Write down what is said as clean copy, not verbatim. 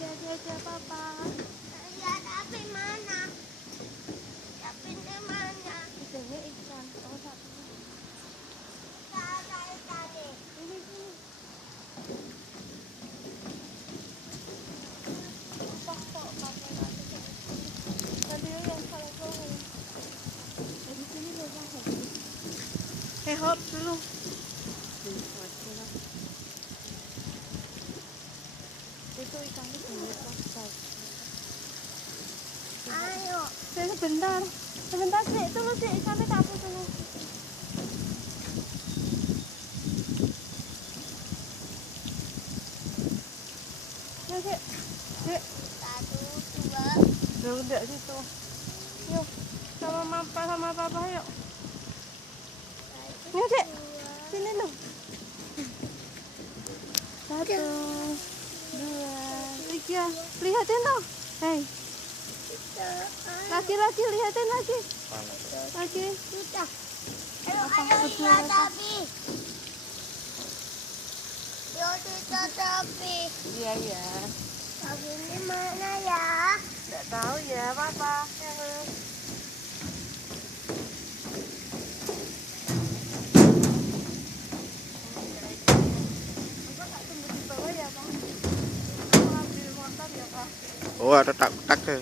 aja papa. Ya, tapi mana? Tapi di mana? Ikannya ikan. Oh, satu. Ada ikan nih. Ini sini. Kok pakai nanti. Tadi yang salah gua. Di sini bebas. Hop dulu. Itu ikannya banyak besar. Ayo. Sebentar sih, tunggu sih, ikannya kamu tunggu. Ya sih, dek. 1, 2. Ya udah situ. Yuk, sama papa yuk. Ya dek, sini loh. 1, 2, 3. Lihatin loh. Hei. Lagi lihatin lagi. Lagi. Sudah. Ayo Apa? lihat tapi. Yuk kita tapi. Iya. Tapi ini mana ya? Nggak tahu ya, papa. Oh, ada tak-tak deh.